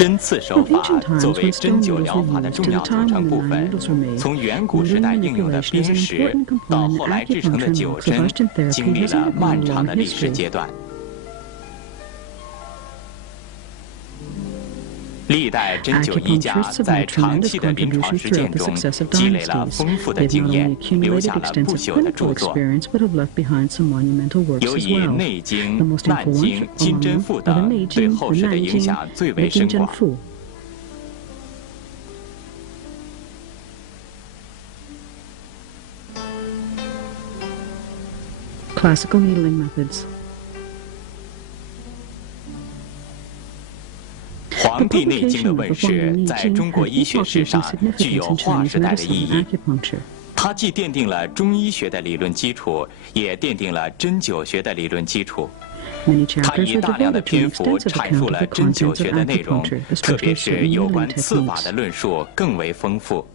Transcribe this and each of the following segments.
针刺手法作为针灸疗法的重要组成部分，从远古时代应用的砭石到后来制成的灸针，经历了漫长的历史阶段。历代针灸医家在长期的临床实践中积累了丰富的经验，留下了不朽的著作。尤以《内经》《难经》《金针赋》等对后世的影响最为深广。Classical needling methods. 《黄帝内经》的问世，在中国医学史上具有划时代的意义。它既奠定了中医学的理论基础，也奠定了针灸学的理论基础。它以大量的篇幅阐述了针灸学的内容，特别是有关刺法的论述更为丰富。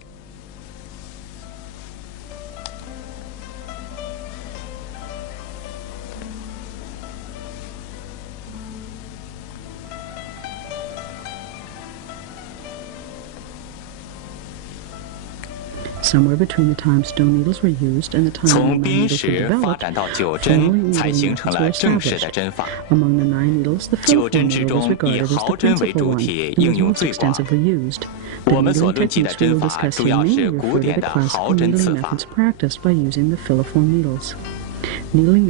从砭石发展到灸针，才形成了正式的针法。灸针之中，以毫针为主体，应用最广。我们所论及的针法，主要是古典的毫针刺法。灵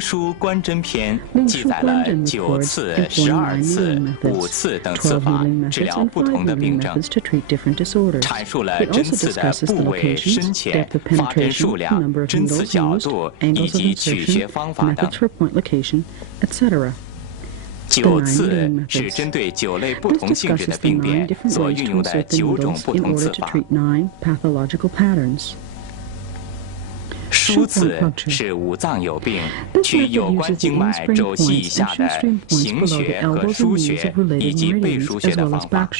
枢观针篇记载了9次、12次、5次等刺法，治疗不同的病症，阐述了针刺的部位深浅、发针数量、针刺角度以及取穴方法等。灸刺是针对9类不同性质的病变所运用的9种不同刺法。疏刺是五脏有病，取有关经脉轴系以下的行穴和腧穴以及背腧穴的方法。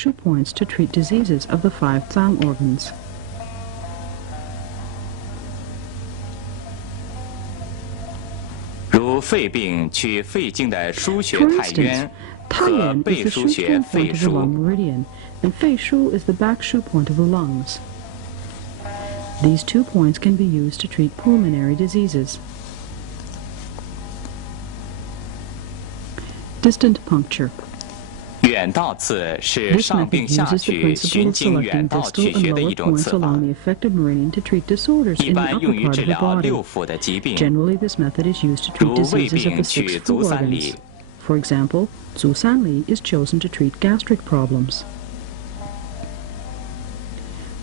如肺病，取肺经的腧穴太渊和背腧穴肺腧。These 2 points can be used to treat pulmonary diseases. Distant puncture. 远道刺是上病下取、循经远道取穴的一种刺法，一般用于治疗6腑的疾病，如胃病取足三里。For example, 足三里 is chosen to treat gastric problems.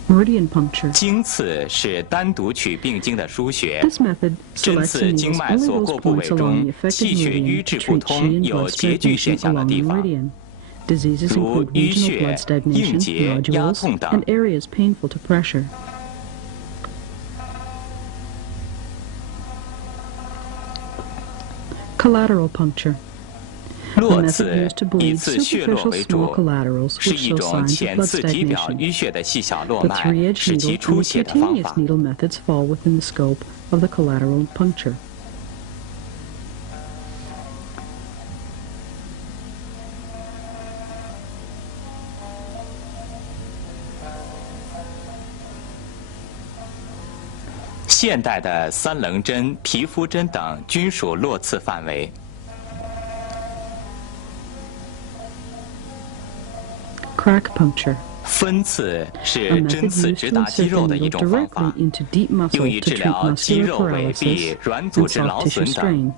Meridian puncture. 经刺是单独取病经的腧穴，针刺经脉所过部位中气血瘀滞不通、有结聚现象的地方，如淤血、硬结、压痛等。Collateral puncture. 络刺以刺血络为主，是一种前刺体表淤血的细小络脉，使其出血的方法。现代的三棱针、皮肤针等均属络刺范围。Crack puncture. 分刺是针刺直达肌肉的一种方法，用于治疗肌肉痿痹、软组织劳损等。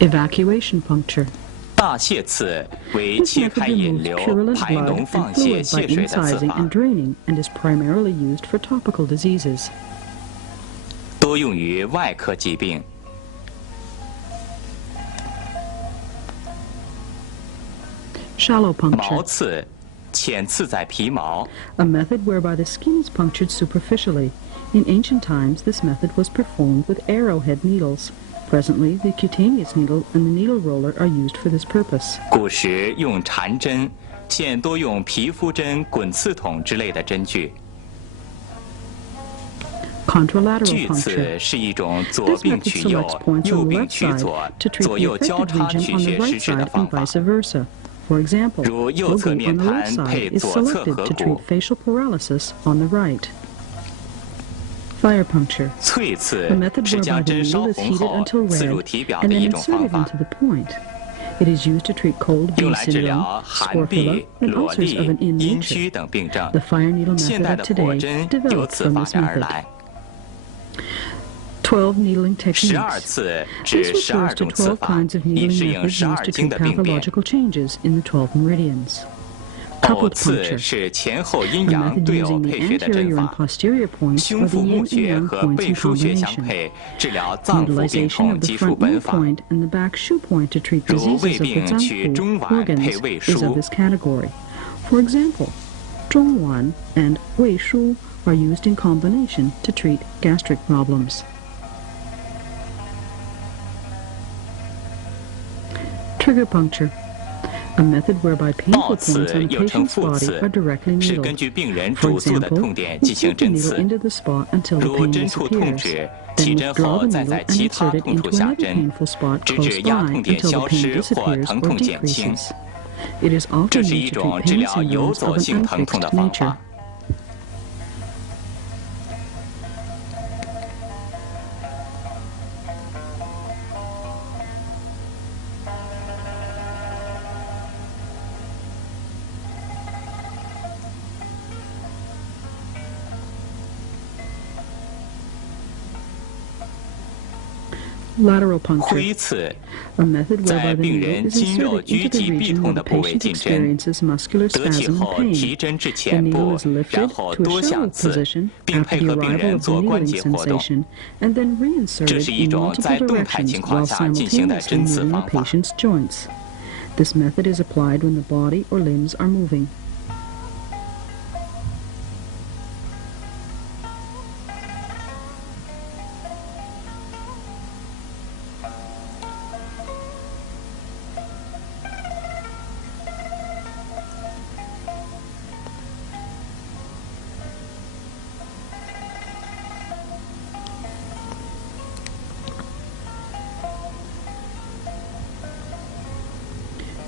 Evacuation puncture. 大泄刺为切开引流、排脓放泄泄水的刺法，多用于外科疾病。毛刺，浅刺在皮毛。A method whereby the skin is punctured superficially. In ancient times, this method was performed with arrowhead needles. Presently, the cutaneous needle and the needle roller are used for this purpose. 古时用缠针，现多用皮肤针、滚刺筒之类的针具。Contralateral 锯 puncture. 刺是一种左 This 并 method 取右 selects、points 右 on the 并 left 取 side 左、 to treat 左 the 右交 affected 叉 region 取 on the 穴 right 实施的 side 方 and 法， vice versa. For example, 如右侧 logo 面 on the left 盘 side 配 is 左侧 selected 颌 to 骨 treat。facial paralysis on the right. Fire puncture. 淬刺 A method 是 whereby 将 the 针烧 needle is 红 heated 后 until 刺入 red 体表 and 的 then 一种方 inserted 法， into the point. It is used to treat cold 用 V 来治 syndrome, 疗寒 scrofula, 痹、 and 裸 ulcers of 痢 an、in 阴 nature. 虚等病症。 The fire needle 现 method 代 of 的火 today 针由 developed 此 from 发 this 展而 method. 来。 12 needling 12 techniques. 刺 This 指12 refers to 种刺 12法， kinds of 以 needling 适应 methods 12 used to 经 treat 的病变。 pathological changes in the 12 meridians. 偶 Coupled 刺 puncture. 是前后阴 A 阳 method 对偶 using the 配穴的针 anterior and 法， posterior points 胸 or the 腹目 yin and 穴 yang 和 points 背 in 腧穴相 combination. 配，治疗脏腑病 Utilization 痛 of the 基础 front 本 knee 法。 point and the back shoe point to treat 如 diseases 胃 of the 病取中 脏腑 脘配 organs 胃 is of 腧， this category. For example, 中脘 and 胃腧 are used in combination to treat gastric problems. Trigger puncture. A method whereby 抱 painful 刺 points on a 又称 patient's 腹 body 刺 are，directly 是根 needled. 据病人 For 主诉的 example, 痛点进 insert 行 the 针 needle 刺， into the spot until the 如 pain 针触痛 disappears. 指，起 Then 针 withdraw 后 the 再 needle 在 and 其他 insert it 痛处 into 下 another 针， painful spot 直 close 至压 by 痛点 until the 消 pain 失或 disappears 疼 or 痛减轻。 decreases. It is 这 often 是一 used to 种 treat 治 pain 疗游 syndromes 走 of an 性疼痛的 unfixed 方 nature. 法。Lateral puncture. 挥刺 A method 在 whereby the 病 needle 人 is 筋肉 inserted 拘 into the 急痹 region 痛 where 的 the 部位 patient 进针， experiences muscular 得气 spasm and 后 pain. 提针至 The 前 needle 部 is，lifted 然后 to a 多 shallow 项刺， position 并 after 配 the 合病 arrival 人 of the 做关 needling 节活动。 sensation, and then 这 reinserted 是一 in 种 multiple 在动态 directions 情况 while 下进行的 simultaneously 针刺 moving the 方法。 patient's joints. This method is applied when the body or limbs are moving.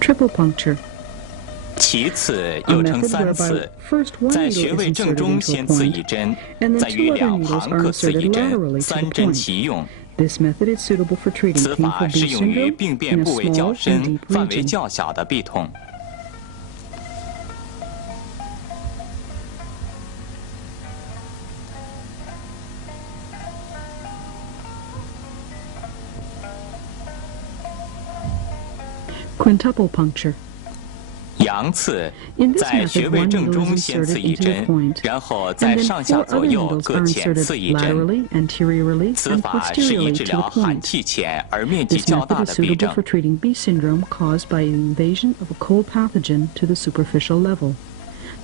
Triple puncture. 其次 A 又称 method 三 whereby 刺， first one 在 needle 穴 is 位正 inserted 中 into a 先刺 point, 一针， and 再 then 于 two other 两 needles 旁 are 各刺 inserted 一针， laterally to the 三针 point. 齐用。 This method is suitable for treating 此法 painful 适 B 用于 syndrome 病 in 变 a 部位较 small and 深、 deep 范围 region. 较小的痹痛。 Quintuple puncture. 阳刺 In this 在 method, 穴位 one 正 needle 中 is 先刺 inserted 一 into the 针， point, 然后 and 在 then 上下 four 左 other 右 needles 各 are 浅刺 inserted 一针。 laterally, anteriorly, 此 and 法适宜 posteriorly 治 to the 疗寒 point. 气浅而面积 This 较大 method 的 is 痹 suitable 症。 for treating B syndrome caused by an invasion of a cold pathogen to the superficial level.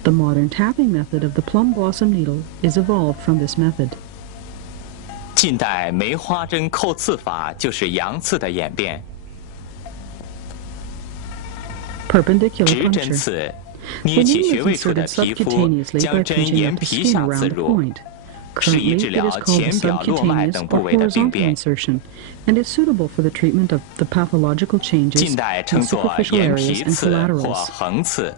The modern tapping method of the plum blossom needle is evolved from this method. 近代梅花针扣刺法就是阳刺的演变。 Perpendicular 直针 puncture. 刺， The 捏起 needle 穴 is 位处的 inserted 皮肤， subcutaneously 将 by 针 pinching 沿 at the 皮 skin 下 around 刺 the 入， point. 适宜 Currently, 治 it 疗 is called 前 the 表络脉 subcutaneous 等 or 部位的病 horizontal 变。 insertion, and is suitable for the treatment of the pathological changes 近代 in 称作 superficial 沿 areas 皮 and 刺或 collaterals. 横刺。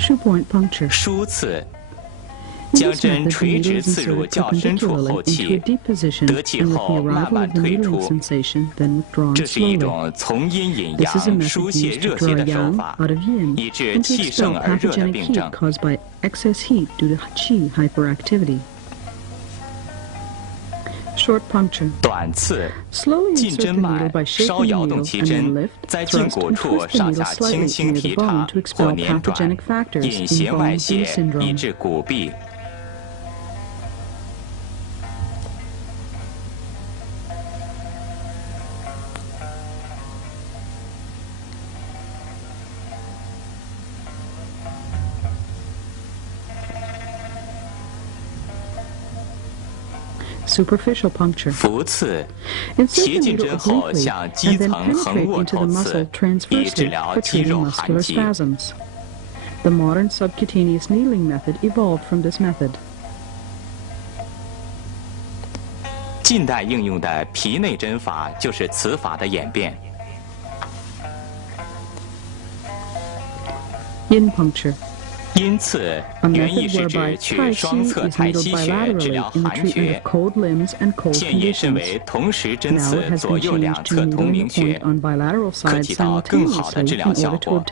Shoe point puncture. 梳刺， In 将 this 针 method, the 垂 needle 直 is 刺入 inserted 较深处后 perpendicularly into a 气， deep position, 得气 and with the 后慢 arrival 慢 of the 推 needling 出。 sensation, then withdrawn 这是一 slowly. 种从阴引 This is a 阳、 method 疏泄 used to 热邪 draw 的手 yang 法， out of yin 以治 and to 气盛 expel 而热的 pathogenic 病 heat 症。 caused by excess heat due to qi hyperactivity. Short puncture. 短刺， Slowly 进 insert 针 the 脉 needle by，shaking 稍 the 摇 needle 动其 and then 针， lift, 在胫 thrust, 骨 and 处 twist the 上 needle 下轻 slightly 轻 near the 提 bone 插 to 或 expel 捻转， pathogenic factors 引 in 邪外 bone B 泄，以 syndrome. 治骨痹。 Superficial puncture. 腹刺， Insert 斜 the 进 needle 针后 obliquely 向肌 and then 层横 penetrate 卧 into the 透 muscle 刺，以治 transversely 疗 for 肌 treating 肉寒 muscular 疾。 spasms. The modern subcutaneous needling method evolved from this method. 近代应用的皮内针法就是此法的演变。In puncture. 因刺原意是指取双侧太溪穴治疗寒厥，现引申为同时针刺左右两侧同名穴，可起到更好的治疗效果。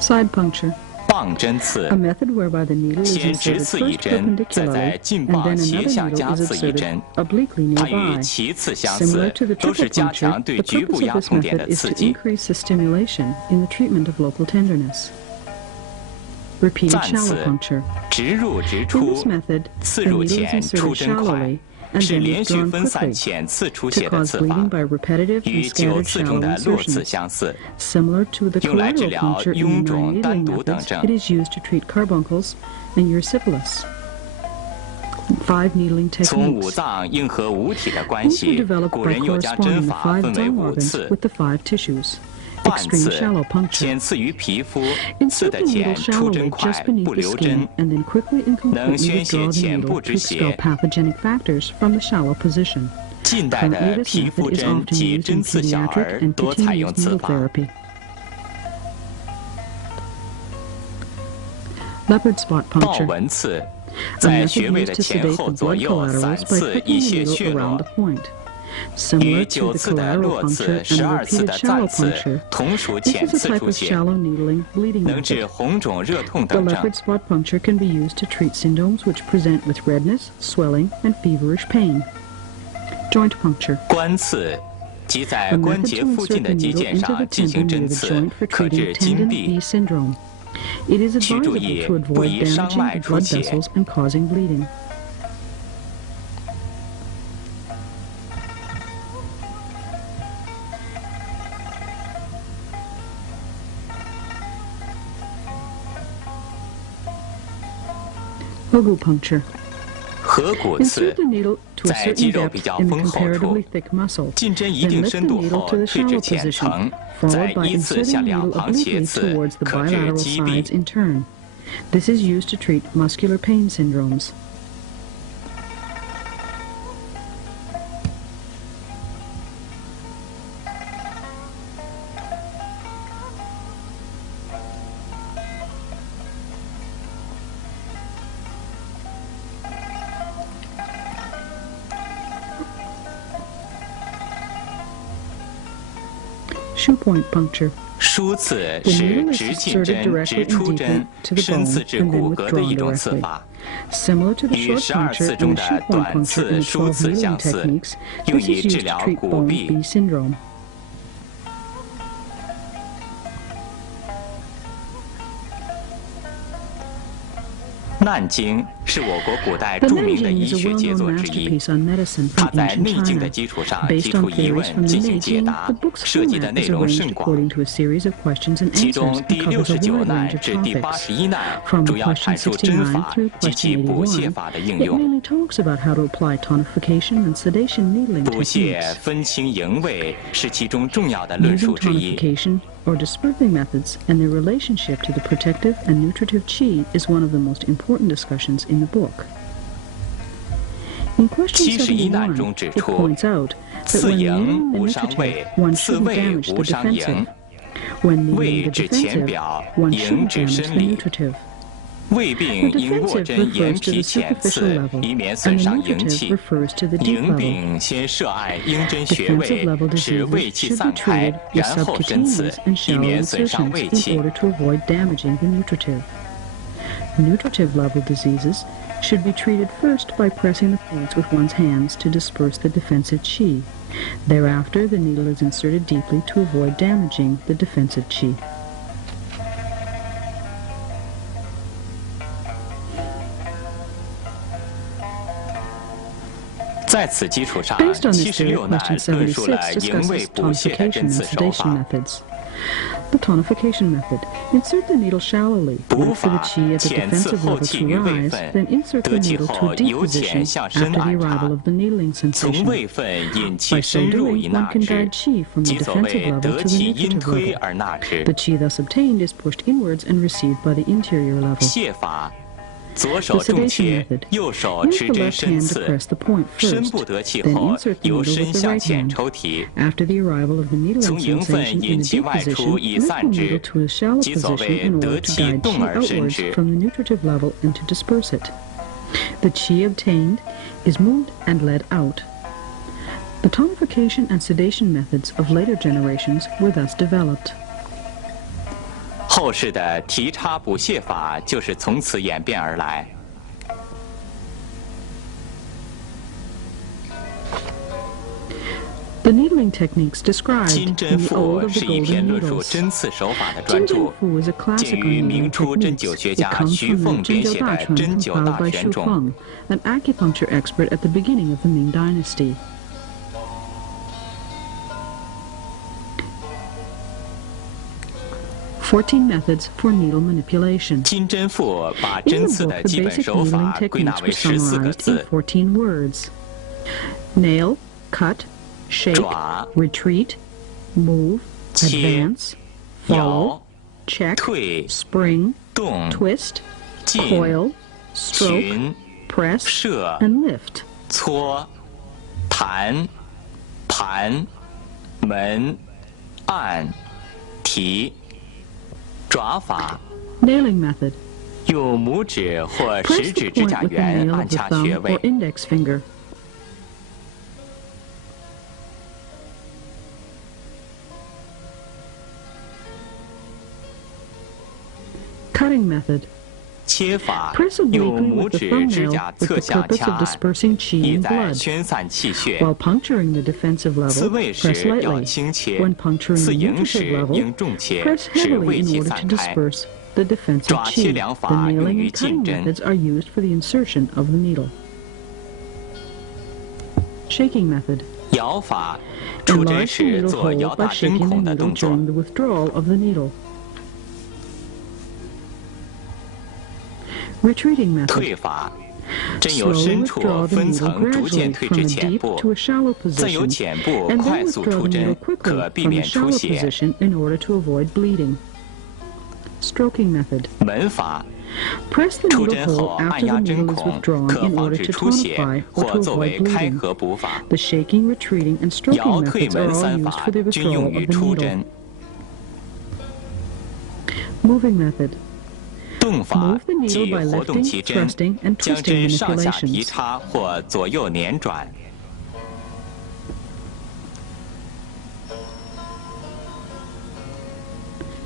Side puncture. 棒针刺 A method whereby the needle is 先直 inserted 刺一 first 针，再 perpendicularly 在近 and 棒 then 斜 another 向 needle 加 is 刺一针 inserted。obliquely 它与 nearby. 其次相 Similar 似 to the，都是 triple 加 puncture, 强对 the 局部 purpose 压 of this 痛点 method 的 is 刺 to 激。 increase the stimulation in the treatment of local tenderness. Repeated 暂 shallow 刺 puncture. 直入直 In 出 this，method, 刺 the 入 needle is 浅，出 inserted 针快， shallowly and 是 then 连续 withdrawn 分散 quickly 浅刺出 to 血的 cause 刺法， bleeding by repetitive 与 and 九 scattered 刺中 shallow 的络刺 insertions. 相似， Similar to the 用来治 collateral 疗 puncture 臃 in the 肿、 non-needling 单独等 methods, 症 it。is used to treat carbuncles and erysipelas. 5 needling 从五 techniques. 脏应和五体的关 These were 系， developed 古 by 人又将针 corresponding the 法 5分为 dung 五 organs 次。 with the 5 tissues. 半 Extreme 刺 shallow puncture. 先刺于皮肤，刺 Insert 得 the 浅， needle 出针 shallowly 快， just beneath 不 the 留针 skin,。and then quickly and 能 completely 宣泄 withdraw the 浅部 needle 之 to expel 邪。 pathogenic factors from the shallow position. 近代的 Currently, this 皮肤 method is 针 often 及 used 针 in 刺小 pediatric 儿 and 多采用 cutaneous 此 needle 法。 therapy. Leopard spot 豹 puncture. 纹刺 A 在 method 穴位 used 的 to 前 sedate 后 the 左 blood 右散 collaterals by 刺 pricking 一 the 些 needle 血 around 络 the，point. 与 Similar to 九 the 次的 collateral 络 puncture 刺、 and 12次 repeated 的 shallow 暂刺 puncture, 同属 this 浅 is a 刺 type 出 of 血， shallow needling bleeding 能治 method. 红肿、热痛 The 等症。 leopard spot puncture can be used to treat syndromes which present with redness, swelling, and feverish pain. Joint puncture. 关刺即在 A 关 method 节 to 附 insert 近 the 的肌 needle 腱 into 上 the 进行 tendon 针 near the 刺， joint for 可 treating 治筋 tendon 痹 B。syndrome. It is 需注 advisable 意 to 不 avoid 宜伤 damaging 脉 the 出 blood 血。 vessels and causing bleeding. Hogu puncture. 合谷刺 Insert the needle to a 在肌 certain 肉 depth 比较 in the 丰厚处， comparatively thick muscle. 进针一 Then 定 lift 深 the 度 needle 后 to the 退至 shallow 浅 position, 层， followed 再 by 依次 inserting 向 the 两 needle 旁斜 obliquely 刺， towards the 可治 bilateral 肌 sides 痹。 in turn. This is used to treat muscular pain syndromes. Shoe point puncture. 梳刺 The 是 needle is 直进 inserted 针、 directly 直 and 出 deeply 针、 to the 深 bone 刺至 and then 骨骼的 withdrawn 一种刺 directly. 法， Similar to the 与 short 12 puncture 刺 and 中 the 的 shoe point 短 puncture 刺、 in the 梳 12刺 needling 相似， techniques, 用 this 以 is 治 used to 疗 treat 骨 bone 痹。 B syndrome.难经是我国古代 The 著名的 Nanjing 医 is a 学杰 well-known 作之一。 masterpiece on medicine 它 from 在 ancient 逆境的 China. 基础上 Based 提出 on 疑 theories 问 from the 进行解 Nanjing, 答 the，book's 涉及的 format 内 is 容 arranged 甚广。 according to a series of questions and 其 answers 中 and 第 covers a 69 wide 难 range of 至第 topics. 81难， From 主要 question 阐述针 69法 through 及其 question 补泻 81, 法的应 it 用。 mainly talks about how to apply tonification and sedation needling 补泻 techniques. 分清营卫是其中重要的论 Using 述之一。 tonification or dispersing methods and their relationship to the protective and nutritive qi is one of the most important discussions in the book. In question 71难 71, 中指 it 出， points out that 刺 when 营 needling the 无伤 nutritive, 胃， one 刺 shouldn't 胃 damage 无 the 伤 defensive. 营。 When needling 胃 the 指浅 defensive, 表， one 营 shouldn't 指 damage 深 the 里。 nutritive. 胃病应握针沿皮浅刺，以免损伤营气。营病先涉按应针穴位，使胃气散开，然后针刺，以免损伤胃 in 气。 order to avoid damaging the nutritive. Nutritive level diseases should be treated first by pressing the points with one's hands to disperse the defensive qi. Thereafter, the needle is inserted deeply to avoid damaging the defensive qi. 在此基础上 Based on this theory, ，76难 question 论述了 76营卫 discusses 补泻的针 tonification and 刺手 sedation 法。 methods. The tonification method. Insert the needle shallowly. 补 Wait for the 法 chi at the 遣刺 defensive 后 level 气 to 于位 rise, 分， then insert 得 the 气 needle 后 to a deep 由 position 浅向深 after the 按 arrival 插， of the needling 从 sensation. 位分引气 By so 深入以 doing, 纳 one can 之， guide chi from 即 the 所 defensive 谓 level 得 to the 气因 nutritive 推 level. 而纳之 The。chi thus obtained is pushed inwards and received by the interior level. 泻法，左手重切，右手 Use 持 the 针 left 深 hand to 刺， press the point 深 first, 不得气 then 后， insert the 由 needle 深 with the 向 right 浅 hand. 抽提， After the arrival of the needling 从营分 sensation 引 in the 气 deep 外出 position, 以 lift 散 the 之， needle to a shallow 即所 position 谓 in 得 order to 气 guide 动 chi 而伸 outwards 之。 from the nutritive level and to disperse it. The chi obtained is moved and led out. The tonification and sedation methods of later generations were thus developed. 后世的提插补泻法就是从此演变而来。 The needling techniques described 金针 in the 赋 Ode of the 是一篇 Golden 论述 Needles. 针刺手法的专 金针著， 赋 is a classic 见 on 于 needling 明初针 techniques. 灸学 It 家 comes 徐 from 凤 the 编写的《 Zhenjiu 针灸 compiled 大 by 全》 Xu 中。 Feng, an acupuncture expert at the beginning of the Ming Dynasty. "14 methods for needle manipulation." 金针赋把 In 针 the 刺 book, 的 the 基本 basic 手法 needling 归纳 techniques 为 were 14个 summarized in 字： 14 words. Nail, cut, shake, 爪、 retreat, move, 切、 advance, follow, 摇、 check, 退、 spring, 动、 twist, 进、 coil, stroke, 寻、 press, 射、 and lift. 搓、弹、盘、门、按、提。爪法 Nailing method. 用拇指或 Press 食 the 指指 point 甲 with the 缘 nail 按 of the 掐穴 thumb or 位。 index finger. Cutting method. 切法 Press 用 obliquely 拇 with the 指指 thumbnail 甲 with 侧 the 向 purpose 掐 of 按， dispersing chi 意 and 在 blood. 宣散气血。 While puncturing the defensive 刺 level, 胃时 press 要 lightly. 轻切 When，puncturing 刺 the 营 nutritive 时 level, 应重切， press 使 heavily 胃 in 气 order 散 to 开。 disperse the defensive 爪切 chi. 良 The 法用 nailing 于 and 进 cutting 针。 methods are used for the insertion of the needle. Shaking method. 摇法出针 Enlarge the 时 needle 做 hole 摇 by 大针 shaking the 孔的 needle 动作。 during the withdrawal of the needle. Retreating method. 退法，针由 Slowly 深处 withdraw the 分 needle 层逐渐 gradually 退 from 至 a 浅 deep 部， to a shallow 再由 position, 浅部 and 快 then 速 withdraw 出 the 针 needle， 可 quickly 避 from the 免出 shallow 血。 position in order to avoid bleeding. Stroking method. 门法， Press the 出 needle 针后 hole 按 after 压 the 针 needle is 孔， withdrawn 可 in 防 order 止 to 出血 tonify or 或 to 作为 avoid 开 bleeding. 合补法。 The shaking, retreating, and stroking 摇退 methods are 门 all 三 used 法 for the 均用 withdrawal 于 of the 出 needle. 针。 Moving method. 动法 Move the needle 即 by 活动 lifting, 其针， thrusting, and 将 twisting 针上下提 manipulations. 插或左右捻转。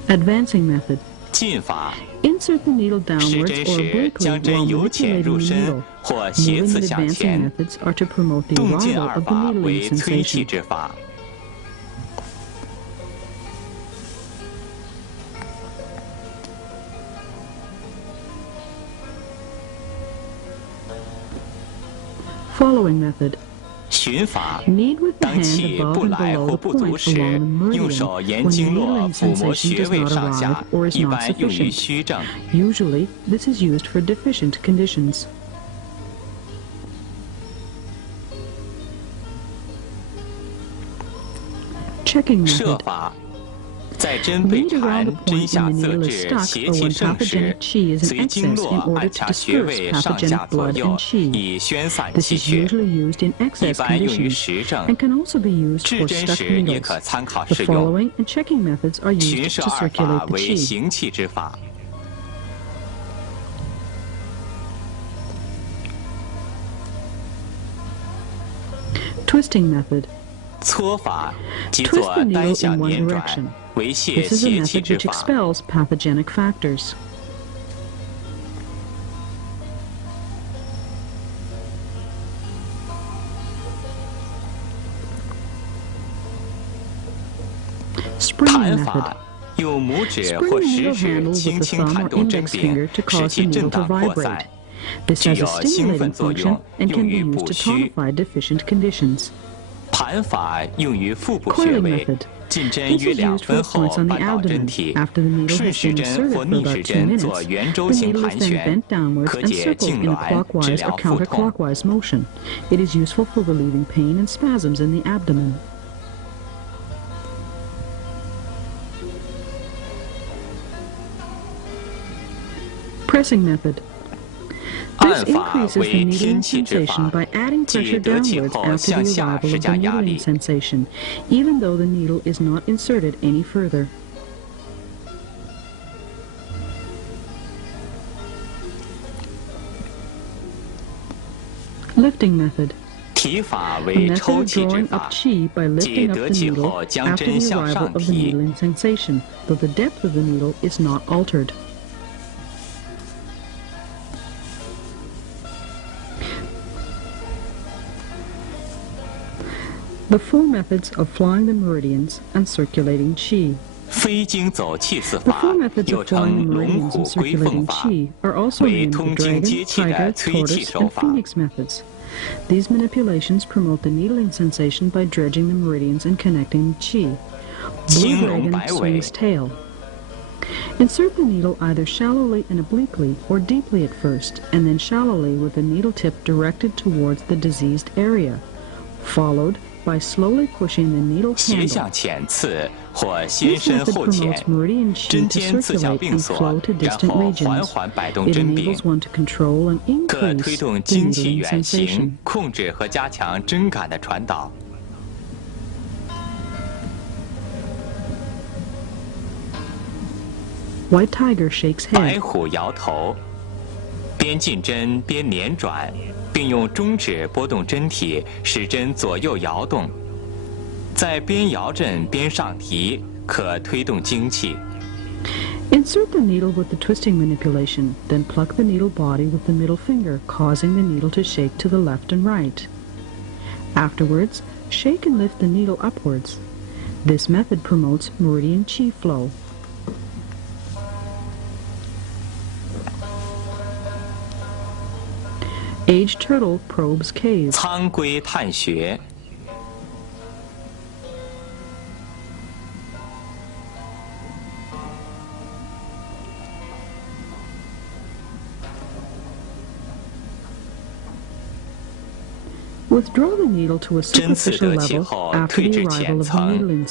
Advancing method. 进法， Insert the needle 施 downwards 针 or 时 obliquely 将针 while 由浅 manipulating 入 the 深 needle. 或斜 Moving 刺 and 向 advancing 前。 methods are to promote the 动进 arrival 二 of the 法 needling 为催气 sensation. 之法。 Following method. 循法， Knead with the 当 hand 气 above 不 and 来 below 或 the 不足 point 时， along the 用 meridian 手沿 when 经 the 络 needling 抚摸 sensation 穴 does 位 not 上下 arrive，or is 一 not 般用于 sufficient. 虚症。 Usually, this is used for deficient conditions. Checking 射 method. 法，在针被 Lead 弹 around the 针 point 下 when the 侧 needle 至 is stuck 邪 or 气 when 盛时 pathogenic，chi is 随 in 经 excess 络 in order 按 to 插穴 disperse 位上下 pathogenic 左 blood 右 and，chi. 以宣散 This 气 is 血。 usually used in 一 excess 般用于 conditions 实证， and can also be used 治 for 针 stuck 时也 needles. 可参考 The 适用。 following and checking methods are 循 used 射 to 二法 circulate the 为 chi. 行气之法。 Twisting method. 搓法即 Twist 做 the 单 needle 向 in one 捻转 direction. 为泄 This is a 邪气 method 之 which 法。 expels pathogenic factors. Spring 弹 method. 法用拇指 Spring 或 the 食 needle 指 handle 轻 with the 轻 thumb 弹 or 动针 index 柄 finger，to 使 cause 其 the 震 needle to 荡扩 vibrate. 散， This 具 has 有 a 兴奋 stimulating 作 function 用， and 用 can be 于 used 补 to 虚。 tonify deficient conditions. 按法用于腹部穴 Coiling 位， method. 进针 This 约 is 2 used for 分 the 后 points on the 扳倒针 abdomen. 体， After the needle 顺 has 时 been 针 inserted 或 for 逆 about 时 2针 minutes, 做圆周 the 形 needle 盘 is then 旋， bent downwards 可 and 解 circled 痉 in a 挛，治 clockwise 疗 or 腹痛。 counterclockwise motion. It is useful for relieving pain and spasms in the abdomen. Pressing method. 按 This 法 increases the 为 needling 天气之 sensation 法， by adding 即 pressure 得气 downwards 后 after 向 the 下 arrival 施 of the 加压 needling 力。 sensation, even though the needle is not inserted any further. Lifting method. 提法 A 为 method 抽 of 气之 drawing up 法， chi by 即 lifting up 得 the 气 needle 后将 after 针 the 向 arrival 上 of the 提。 needling sensation, though the depth of the needle is not altered. The 4 methods of flying the meridians and circulating qi. 飞经走气四 The 法 4 methods 又 of flying 称 the 龙 meridians 虎 and 龟凤 circulating 法， qi are also 为 named the 通经 dragon, 接气的 tiger, 催气 tortoise, 手 and 法。 phoenix methods. These manipulations promote the needling sensation by dredging the meridians and connecting the qi. Blue 青龙 dragon 摆尾 swings tail. Insert the needle either shallowly and obliquely or deeply at first, and then shallowly with the needle tip directed towards the diseased area, followed by slowly pushing the needle 斜 handle. 向前刺或先 This 身 method 后前， promotes meridian qi 针 to 尖刺向 circulate 并 and 锁， flow to 然 distant 后缓 regions. 缓摆动 It 针柄， enables one to control and 可推 increase 动 the 精气 needling 远行 sensation.，控制和加强针感的传导。 White tiger shakes 白 head. 虎摇头，边进针边捻转，并用中指拨动针体，使针左右摇动。在边摇震边上提，可推动精气。 Insert the needle with the twisting manipulation, then pluck the needle body with the middle finger, causing the needle to shake to the left and right. Afterwards, shake and lift the needle upwards. This method promotes meridian qi flow. Aged turtle probes cave. 苍龟探穴， Withdraw the needle to a 针刺 superficial 得气 level 后， after 退 the 至 arrival 浅 of the 层， needling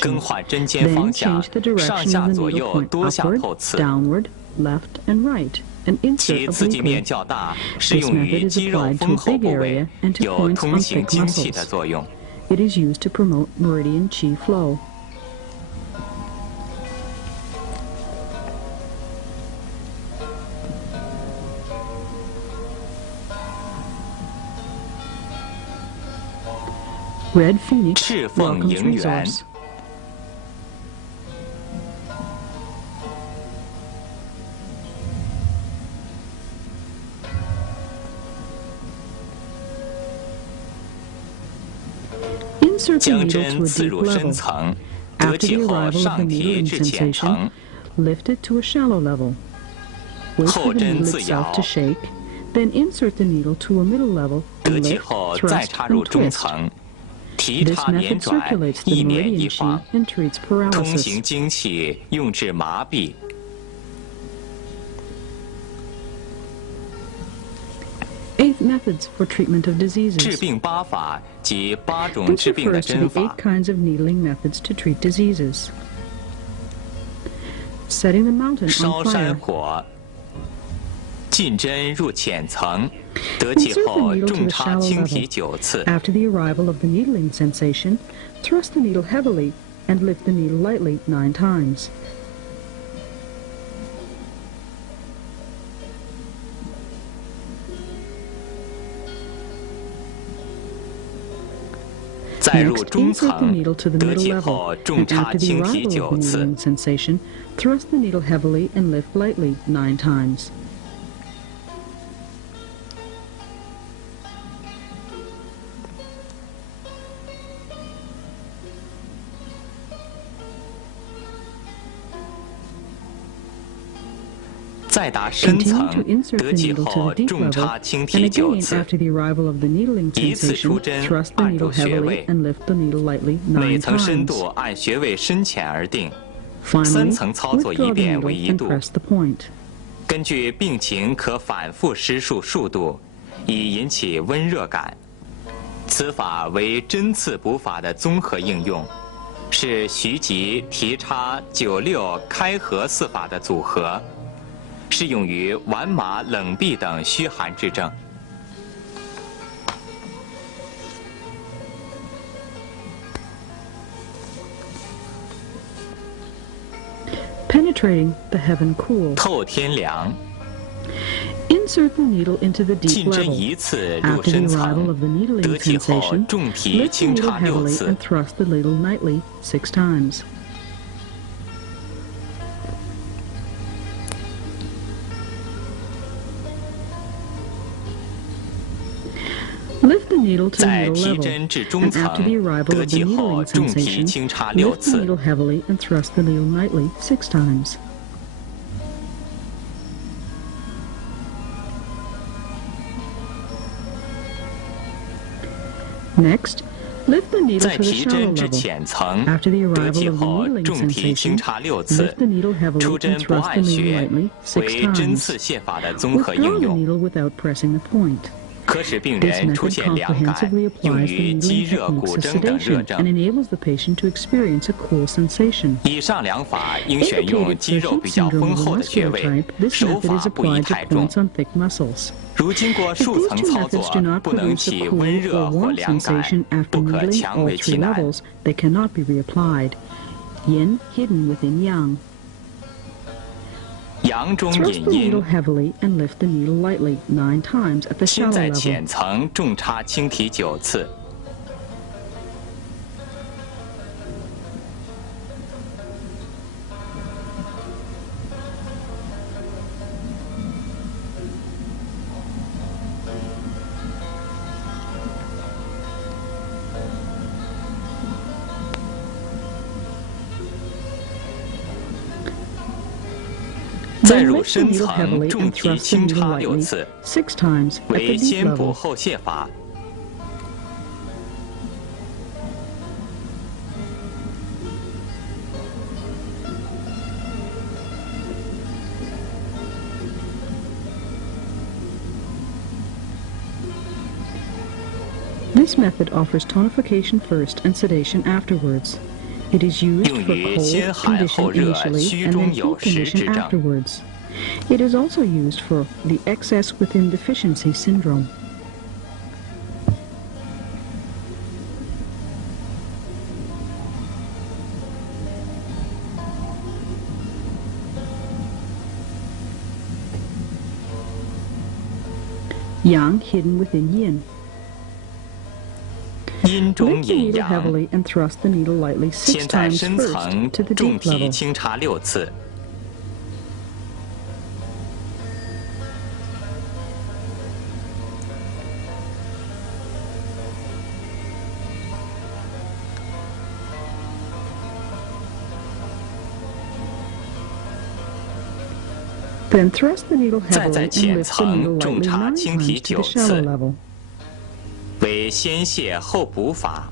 更 sensation. 换针尖 Then 方向 change the，direction 上下 of the 左 needle 右 point 多向 upward, 后刺。 downward, left, and right, and 其 insert 刺激面 obliquely. 较大，适 This 用于 method is 肌肉 applied 丰 to a 厚 big 部 area 位， and to 有 points 通 on 行 thick 精气的 muscles. 作用。 It is used to promote meridian qi flow. Red phoenix 赤凤 welcomes 迎源， resource. Insert the 将 needle 针 to a 刺 deep 入深 level. 层，得 After 气 the 后 arrival of the 上提 needling 至浅 sensation, 层， lift it to a shallow level. Wait for 后 the 针 needle 自 itself 摇 to，shake, then insert the needle to a middle level 得 and 气 lift, 后再 thrust, 插入 and 中 twist. 层，提 This 插捻 method 转， circulates the 一捻 meridian 一 qi 晃， and treats 通行 paralysis. 精气，用治麻痹。 8 methods for treatment of 治 diseases. 病8法及8种 This 治病的 refers to 针 the 8法。 kinds of needling methods to treat diseases. Setting the mountain 烧 on 山 fire. 火，进针入浅层，得气 Insert the 后 needle to 重 the 插 shallow 轻提 level. 9次， After the arrival of the needling sensation, thrust the needle heavily and lift the needle lightly 9 times. "再入 Next, 中 insert the 层， needle to the 得 middle 气 level, 后重 and 插 after the 轻提 arrival of 9 the 次， needling sensation, thrust the needle heavily and lift lightly 9 times. 再达深 Continue to 层， insert 得 the 气 needle to 后 the deep 重插 level, 轻 and 提9 again 次， after the arrival of the needling 一次 sensation, 出针， thrust the 按 needle 住穴 heavily 位， and lift the needle lightly 每 9层深 times. 度按穴位深浅而定， Finally, 3层操作 withdraw 一 the 遍 needle 为1 and 度， press the point. 根据病情可反复施术数度，以引起温热感。此法为针刺补法的综合应用，是徐吉提插96开合4法的组合，适用于腕麻、冷痹等虚寒之症。Penetrating the heaven cool. 透天凉， Insert the needle into the deep 进针 level. 1次入 After the 深 arrival 层， of the needling 得气后 sensation, 重提 lift the 轻 needle 插6 heavily 次 and。thrust the needle lightly 6 times. Lift the needle to the 在 needle 提 level, 针至中 and 层 after the，arrival 得 of the 气后 needling 重提 sensation, 轻插6 lift the 次。 needle heavily and thrust the needle lightly 6 times. Next, lift the needle 在 to the 提 shallow 针至 level. 浅层， After the 得气 arrival of the 后 needling 重提轻 sensation, 插6次 lift。the needle heavily 出 and 针不 thrust the 按 needle 穴， lightly 6为针刺 times. 泻法的综合 Withdraw 应 the 用， needle without pressing the point. 可使病 This 人出 method 现凉感， comprehensively 用 applies the 于肌 needling 热、 techniques 骨 to 蒸等热 sedation and 症。 enables the patient to experience a cool sensation. 以上两法应选用 Indicated 肌肉 for 比 heat 较 syndrome 丰 of the 厚的穴 muscular 位， type, this 手 method 法 is 不宜 applied 太 to 重。 points on thick muscles. 如经过 If 数 these 层 two 操 methods 作 do not 不能 produce 起 a 温 cool 热 or 或 warm 凉感， sensation after 不可 needling 强 all 为其 3难。 levels, they cannot be reapplied. Yin hidden within yang. 阳中 Thrust 引 the 阴， needle heavily and lift the needle lightly 9 times at the 先 shallow 在 level. 浅层重插轻提9次。再 Then 入 lift the 深 needle 层 heavily 重 and 提 thrust the 轻 needle 插6 lightly 次， 6 times at the 为 deep 先补 level. 后泻法。This method offers tonification first and sedation afterwards. It is used 用 for 于 cold 先寒 condition 后热、 initially 虚 and then 中有 heat 实 condition 之症。 afterwards. It is also used for the excess within deficiency syndrome. Yang hidden within yin. 阴中 Lift the 引 needle 阳， heavily and thrust the needle lightly 6先在 times 深 first 层 to the 重 deep 提 level. 轻插6次。Then thrust the needle 再在 heavily and 浅 lift the needle 层重 lightly 插 9轻提 times to the 9 shallow 次， level. 为先泻后补法。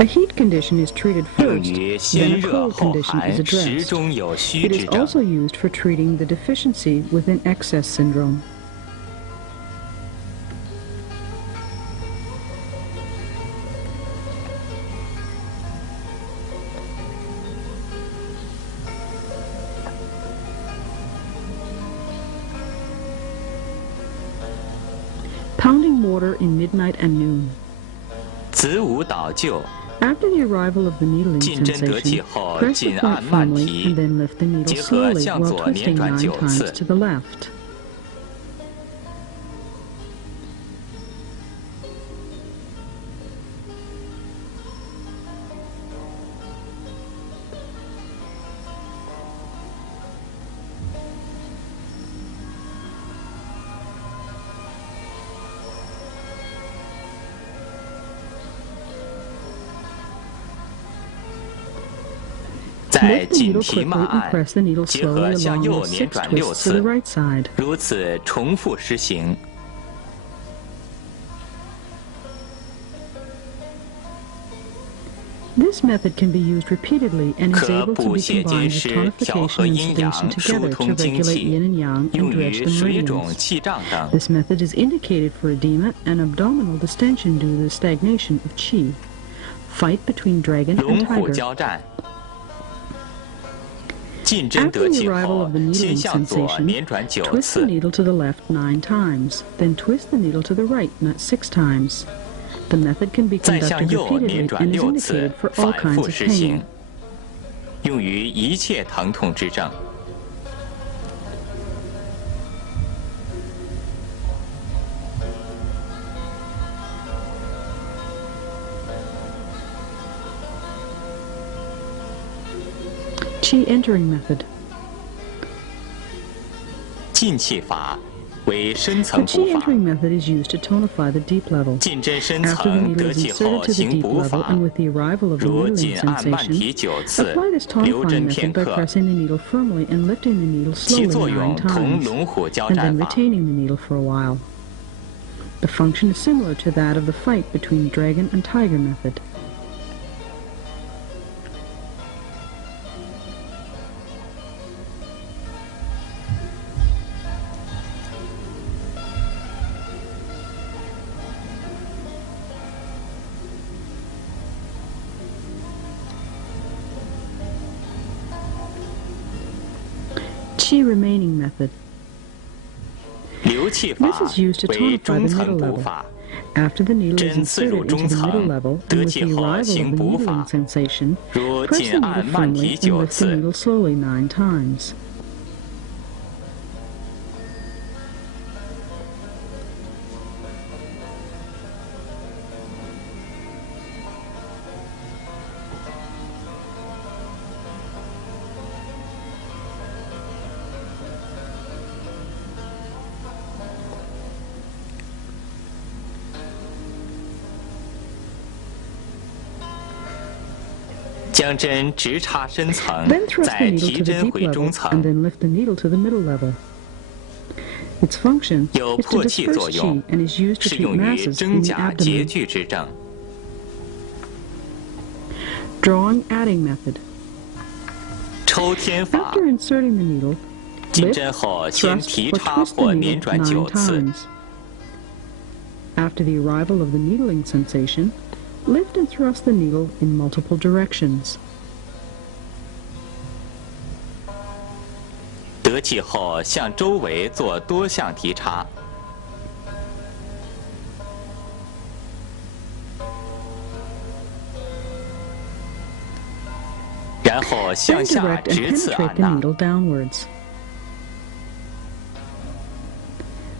A heat condition is treated 用 first, 于 then 先 a 热 cold 后 condition is 寒、实 addressed. 中有虚 It 之 is 症。 also used for treating the deficiency within excess syndrome. Pounding mortar in midnight and noon. 子午导救， After the arrival of the needling 进针得气 sensation, 后 press 紧 the 按 point 慢 firmly 提 and，then lift the needle 结合 slowly 向 while 左连 twisting 转 9 9 次 times to the left. 在 Lift the 紧 needle 提 quickly 慢 and 按， press the needle 结合 slowly 向 along 右 with 捻 6转6 twists to the 次， right side. 如此重复施行。 This method can be used repeatedly and is 可 able to 补 be 血经 combined with 师，调和 tonification and 阴 sedation 阳，疏 together to 通精 regulate 气， yin and yang 用 and dredge 于 the 水肿、 meridians. 气胀等。 This method is indicated for edema and abdominal distension due to the stagnation of qi. Fight between dragon 龙 and 虎 tiger. 交战。 进针 After 得 the 气 arrival 后 of the， 先 needling 向左 sensation, 捻转9 twist the 次， needle to the left 9 times, then twist the needle to the right 6 times. The method can be 再向 conducted 右 repeatedly 捻转 and is 6次 indicated， for all 反 kinds 复 of 施行 pain.，用于一切疼痛之症。 Qi entering method. 进气法为深 The 层补 qi 法， entering method is used to tonify the deep level. 进针深 After the 层 needle 得 is 气 inserted 后 to the 行 deep 补 level 法， and with the arrival of the 如 needling 紧按慢 sensation, 提9次， apply this 留 tonifying 针 method 片 by 刻， pressing the needle firmly and lifting the needle 其 slowly 作用 9同 times, 龙虎交 and 战 then 法。 retaining the needle for a while. The function is similar to that of the fight between dragon and tiger method. Qi remaining method. 流气法 This is used to 为 tonify 中 the 层 middle 补 level. 法， After the needle is 针刺入 inserted 中 into the middle 层， level, 得 and with 气 the 后 arrival of 行 the 补 needling 法， sensation, 如 press 紧 the 按 needle 慢 firmly 提 and 9 lift the 次， needle slowly 9 times. "将针直插深层， Then thrust the 再 needle 提 to the 针 deep 回 level 中 and 层， then lift the needle to the middle level. Its function 有 is to 破气 disperse 作用， qi and is used to 适 treat 用于 masses 真 in the 假结 abdomen. 聚之症。 Drawing adding method. 抽天法， After inserting the needle, 进 lift, 针后先 thrust, 提 or 插 twist the 或 needle 捻转 9 9次， times. After the arrival of the needling sensation, lift and thrust the needle in multiple directions. 得气后向周围做多项提插。 然后 Then 向下 direct and 直刺 penetrate 按 the 纳， needle downwards.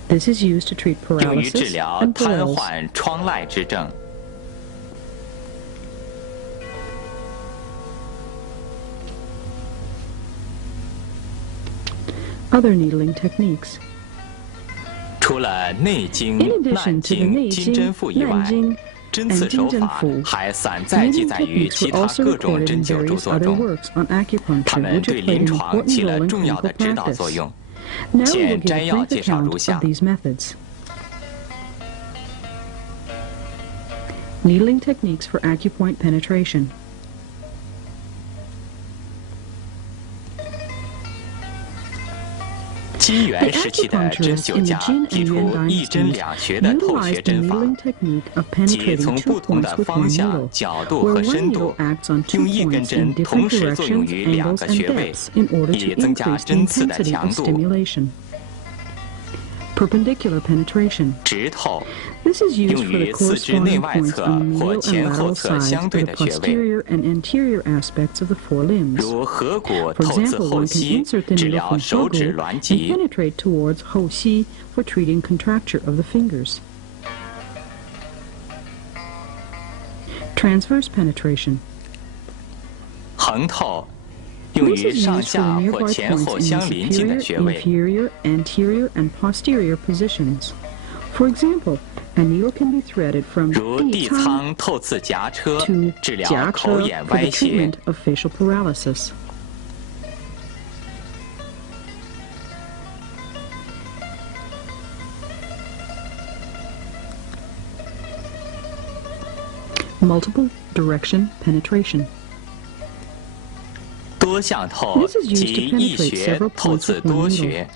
This is used to treat 用于治 paralysis 疗 and 瘫 boils. 痪、疮癩之症。 Other needling techniques. 除了内经 In、难 addition to the 经、金针 Neijing, 腹以外， Nanjing, 针 and 刺手 Jingzhen 法 Fu, 还散在记 needling 载于 techniques 其 were 他 also 各种 recorded 针 in 灸著 various 作 other 中， works on 它 acupuncture, 们 which 对 have played 临 an 床 important 起 role 了 in 重要的 clinical 指导作 practice. 用。 Now we 简 will give 摘 a 要 brief 介绍 account 如下 of these methods. Needling techniques for acupoint penetration. 金元 The 时期的针灸 acupuncturists in the 家 Jin 提 and 出 Yuan 一针 dynasties 两穴的透穴 utilized the 针法， needling technique of 即 penetrating 从 two 不同 points 的 with 方 one 向、 needle, 角度 where 和 one 深 needle 度， acts on two 用一根 points 针 in 同 different 时作用 directions, 于两 angles, 个 and 穴位， depths in order 以 to 增加 increase the 针刺的 intensity 强 of 度。 stimulation. Perpendicular penetration. 直透 This is 用 used for 于 the 四肢 corresponding 内外 points 侧 on the 或 medial 前 and 后 lateral 侧 sides 相 of 对 the 的穴位， posterior and anterior aspects of the four limbs. 如合谷 For 透刺 example, 后 one can 溪， insert the 治 needle 疗 from 手指 Hogu 挛 and 急。 penetrate towards Hoxi for treating contracture of the fingers. Transverse penetration. 横透用 This 于 is 上 used for the 下或 nearby 前后 points in 相 the 邻近的 superior, 穴位。 inferior, anterior, and posterior positions. For example, a needle can be threaded from 如地 Di 仓透刺颊车， to 治疗口 jiache 眼 for the 歪斜 treatment。of facial paralysis. multiple direction penetration. 多项透 This is used 及 to 易 penetrate 学 several 透 points 刺 with one 多 needle. 学，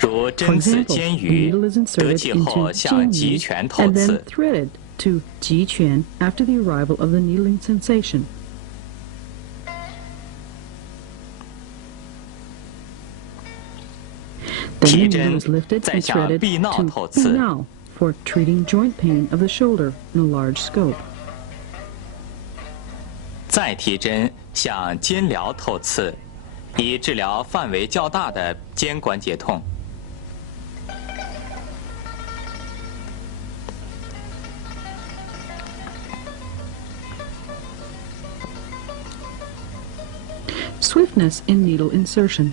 如 For 针刺 example, 尖 the 鱼 needle is 得 inserted 气后 into 向 jian 极 yu 拳透 and then 刺， threaded to ji quan after the arrival of the needling sensation. 提 Then the 针 needle is lifted 再 and 向 threaded 臂梢 to 透刺， binao for treating joint pain of the shoulder in a large scope. 再提针向肩髎透刺，以治疗范围较大的肩关节痛。 Swiftness in needle insertion.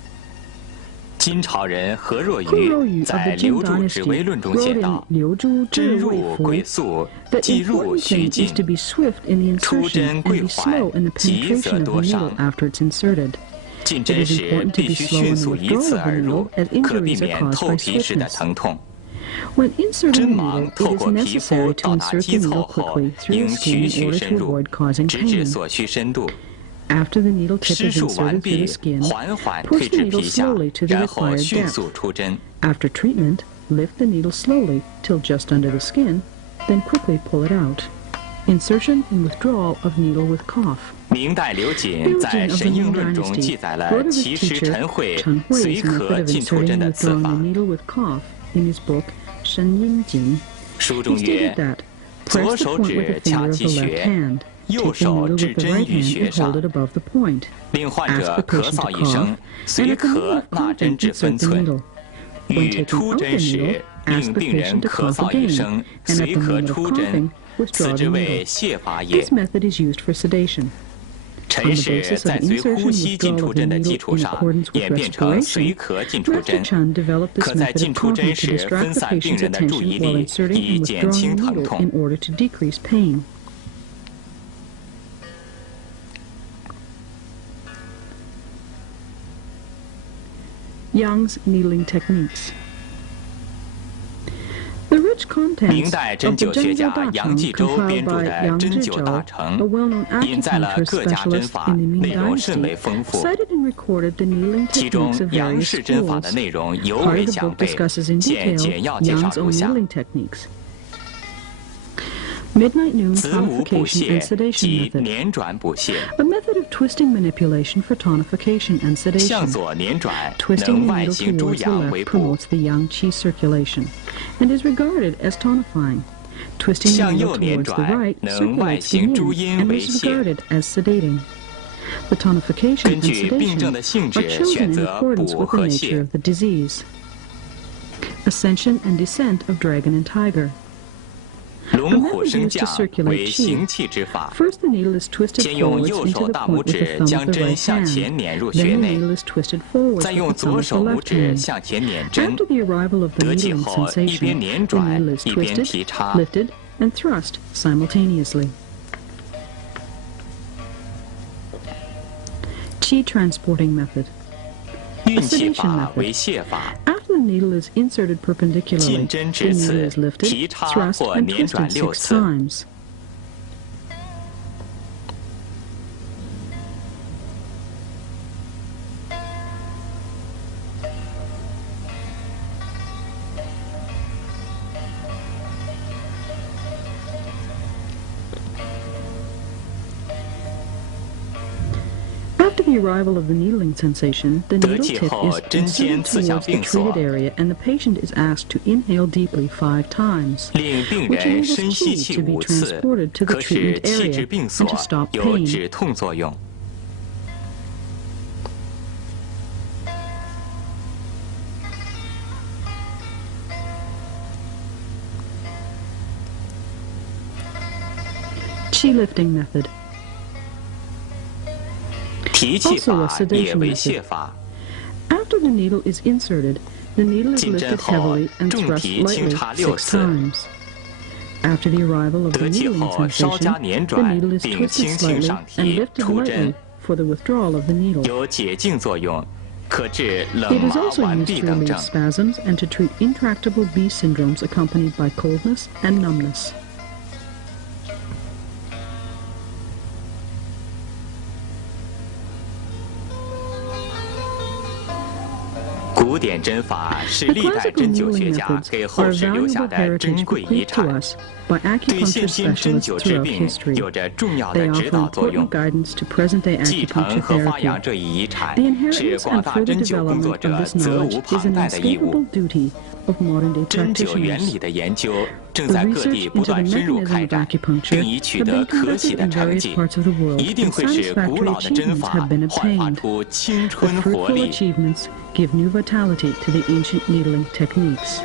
金朝人何若 Hu Rou 愚 Yu 在 of 《 the 留 Jin 住指微 dynasty 论》中写 wrote 道 in 留住：针 治 入 微 贵 符 速， that 既入 important 须 thing 进 is to be swift in the 出针 insertion 贵 and be 缓 slow in the 急则 penetration of the 多 needle 伤。 after it's inserted. 进 It 针 is 时 important to 必 be 须 slow 迅 in the 速以 withdrawal 此 of the 而入 needle，as 可避 injuries are 免 caused 透 by 皮时的 swiftness. 疼痛。 When inserting 针 the 芒 needle, 透 it is 过皮肤 necessary to 到达 insert 肌 the 凑 needle 后， quickly through 应 the 徐 skin in 徐 order 深 to 入， avoid causing 直至 pain. 所需深度。 After the needle tip 施 is 术完 inserted through 毕 the，skin, 缓缓 push 退 the 至 needle 皮下， slowly to the 然后 required 迅 depth. 速出针。 After treatment, lift the needle slowly till just under the skin, then quickly pull it out. Insertion and withdrawal of needle with cough. 明代刘瑾在《神应论》中记载了 wrote of his 其实 teacher 陈慧 Chen 随 Hui's 可 method of 进出 inserting 针 and 的刺 withdrawing 法 the。needle with cough in his book 神阴经. 书 He 中 stated 曰： that 左 press the 手 point with 指 the 掐 finger of 其 the left 穴， hand, 右 take the 手 needle 置 with the 针 right 于 hand 穴 and hold 上， it above the point. 令患 Ask 者 the 咳 patient 嗽 to 一声 cough, 随 and at the 咳 moment of 纳针 coughing, 至分 insert the 寸。 needle. When 欲 taking 出 out the 针 needle, 时， ask 令 the 病人 patient to 咳 cough 嗽一 again, 声 and 随 at the 咳 moment of 出针， coughing, 此 withdraw 之 the 谓 needle. 泻法也 This。method is used for sedation. 陈 On the 氏 basis 在 of 随 insertion 呼 and 吸进 withdrawal 出 of the 针的 needle 基础 in 上， accordance with 演变成随 respiration, 咳进出 Master 针， Chen developed this 可在 method 进 of 出针 coughing to 时 distract 分 the 散病 patient's 人的注 attention 意 while 力， inserting 以 and 减 withdrawing 轻 the 疼 needle 痛 in。order to decrease pain. Young's needling techniques. The rich 明 contents 代 of 针 the 灸学 Zhenzhou 家 Da 杨 Cheng 继周 compiled 编著 by 的《 Yang 针灸大 Zhizhou, 成 a well-known》，引载了 acupuncture 各家针 specialist 法， in the Ming 内容甚为 Dynasty, 丰富。 cited and recorded the needling 其中 techniques of 杨 various 氏针法的 schools. 内容尤 Part 为 of the 详 book 备， discusses in 现 detail 简要介绍 Yang's 如 own 下。 needling techniques. Midnight noon 子午补 tonification 泻 and sedation 及 method. 捻转补泻， A method of twisting manipulation for tonification and 向 sedation. 左捻转 Twisting 能 the 外 needle 形诸 towards the 阳为 left 补， promotes the yang qi circulation and is regarded as tonifying. Twisting the 向 needle 右捻 towards the 转 right 能外 circulates the 形诸 yin 阴 and 为 is 泻。 regarded as sedating. The tonification 根 and 据病症 sedation 的性 are 质 chosen 选 in 择 accordance 补 with the 和 nature 泻。 of the disease. Ascension and descent of dragon and tiger. 龙虎升降为行气之法， First, the needle is twisted 先用 forwards 右 into 手 the 大 point 拇 with the 指 thumb 将 of the 针 right 向 hand. 前捻入穴 Then the 内， needle is twisted forwards 再 with 用 the thumb 左 of the 手拇 left 指 hand. 向前捻针， After the arrival of the 得气 needling 后一边 sensation, 捻 the 转 needle is 一边 twisted, 提插。 lifted, and thrust simultaneously. Qi transporting method. 运气法为泻法， After the needle is inserted perpendicularly, 进针 the 至 needle 此 is lifted, 提插 thrust, 或 and 捻转 twisted 6 6次。 times. After the arrival of the needling sensation, the 得 needle 气 tip 后 is 针尖 inserted 刺向 towards the 病所， treated area, and the patient is asked to inhale deeply 5 times, 令病 which 人 enables 深吸 qi 气 to be 5次， transported to the 可使 treatment 气 area 至病 and 所， to stop 有 pain. 止痛作用。 Qi lifting method. 提气 Also a 法 sedation 也为 method. 泻法， After the needle is inserted, the needle is 进针 lifted 后 heavily and 重 thrust 提轻 lightly 插6 6次， times. After the arrival of the 得气 needling 后稍加 sensation, 捻 the 转， needle is 并 twisted 轻轻 slightly 上 and 提， lifted 出针 lightly，for the withdrawal of the needle. 有解痉作用，可治冷 It is 麻 also 顽 used 痹 to 等 relieve 症。 spasms and to treat intractable B syndromes accompanied by coldness and numbness. 古典针法是 The 历代 classical 针灸 healing 学家 methods 给 are 后世留 valuable 下的 heritage 珍贵遗 bequeathed to 产， us by 对 acupuncture 现今针 specialists 灸治 throughout 病 history. 有着重要 They 的指 offer 导作用 important。 guidance to present-day 继承 acupuncture 和发扬 therapy. 这一遗产 The 是 inheritance 广 and 大 further 针灸工作 development 者 of this 责无 knowledge is 旁 an 贷的义务。 inescapable duty of modern-day 针灸原 practitioners. 理的研究正 The 在各 research 地不 into the 断深入 mechanism 开 of 展， acupuncture 并已取 have 得 been 可喜 conducted 的 in 成 various 绩， parts of the world, 一定 and 会使古 satisfactory 老的针 achievements 法 have been 焕发 obtained. 出青 The 春活 fruitful 力。 achievements give new vitality to the ancient needling techniques.